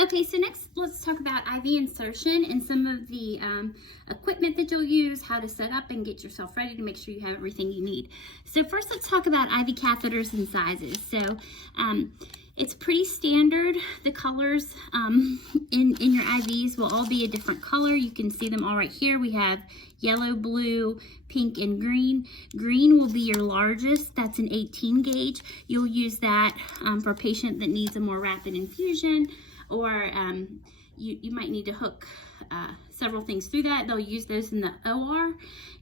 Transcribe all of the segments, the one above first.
Okay, so next let's talk about IV insertion and some of the equipment that you'll use, how to set up and get yourself ready to make sure you have everything you need. So first let's talk about IV catheters and sizes. So it's pretty standard. The colors in your IVs will all be a different color. You can see them all right here. We have yellow, blue, pink, and green. Green will be your largest. That's an 18 gauge. You'll use that for a patient that needs a more rapid infusion, or you might need to hook several things through that. They'll use those in the OR,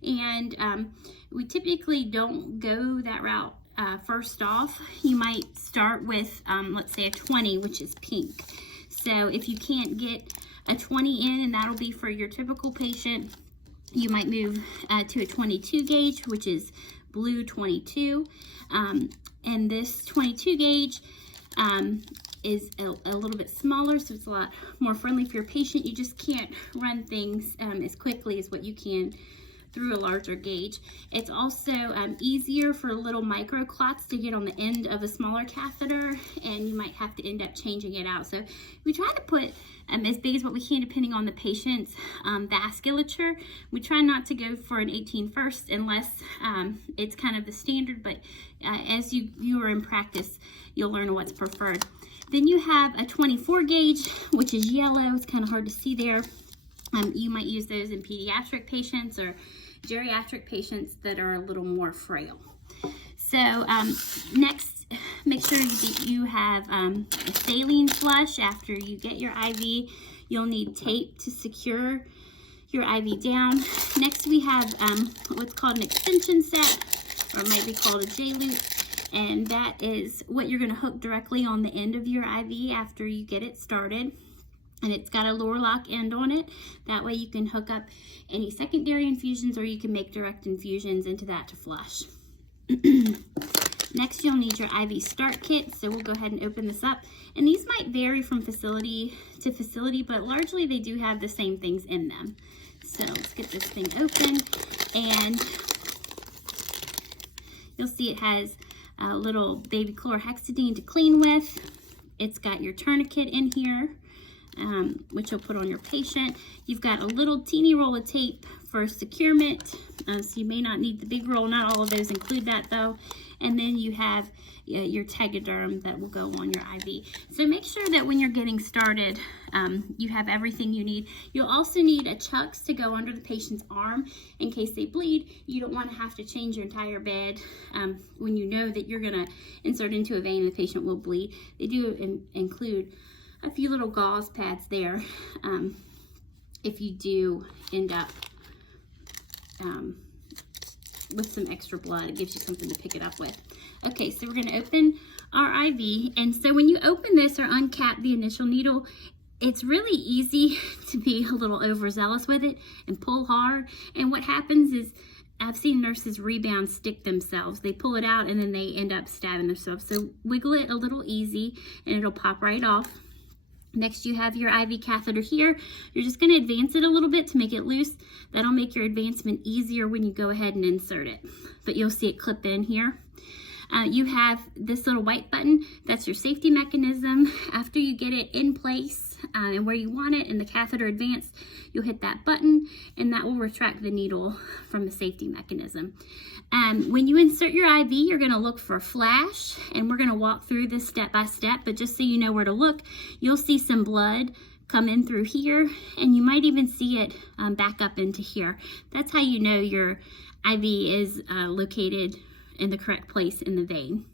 and we typically don't go that route first off. You might start with, let's say, a 20, which is pink. So if you can't get a 20 in, and that'll be for your typical patient, you might move to a 22 gauge, which is blue 22. And this 22 gauge is a little bit smaller, so it's a lot more friendly for your patient. You just can't run things as quickly as what you can through a larger gauge. It's also easier for little micro clots to get on the end of a smaller catheter, and you might have to end up changing it out. So we try to put as big as what we can depending on the patient's vasculature. We try not to go for an 18 first unless it's kind of the standard, but as you are in practice, you'll learn what's preferred. Then you have a 24 gauge, which is yellow. It's kind of hard to see there. You might use those in pediatric patients or geriatric patients that are a little more frail. So next, make sure you have a saline flush. After you get your IV, you'll need tape to secure your IV down. Next, we have what's called an extension set, or it might be called a J-loop. And that is what you're going to hook directly on the end of your IV after you get it started. And it's got a lower lock end on it. That way you can hook up any secondary infusions, or you can make direct infusions into that to flush. Next, you'll need your IV start kit. So we'll go ahead and open this up. And these might vary from facility to facility, but largely they do have the same things in them. So let's get this thing open. And you'll see it has a little baby chlorhexidine to clean with. It's got your tourniquet in here, which you'll put on your patient. You've got a little teeny roll of tape for securement, so you may not need the big roll. Not all of those include that though. And then you have your Tegaderm that will go on your IV. So make sure that when you're getting started, you have everything you need. You'll also need a chucks to go under the patient's arm in case they bleed. You don't want to have to change your entire bed when you know that you're gonna insert into a vein and the patient will bleed. They do include a few little gauze pads there if you do end up with some extra blood. It gives you something to pick it up with. Okay, so we're going to open our IV, and so when you open this or uncap the initial needle, it's really easy to be a little overzealous with it and pull hard, and what happens is I've seen nurses rebound stick themselves. They pull it out and then they end up stabbing themselves. So wiggle it a little easy and it'll pop right off. Next, you have your IV catheter here. You're just going to advance it a little bit to make it loose. That'll make your advancement easier when you go ahead and insert it. But you'll see it clip in here. You have this little white button. That's your safety mechanism. After you get it in place and where you want it and the catheter advanced, you'll hit that button and that will retract the needle from the safety mechanism. When you insert your IV, you're going to look for a flash, and we're going to walk through this step by step, but just so you know where to look, you'll see some blood come in through here, and you might even see it back up into here. That's how you know your IV is located in the correct place in the vein.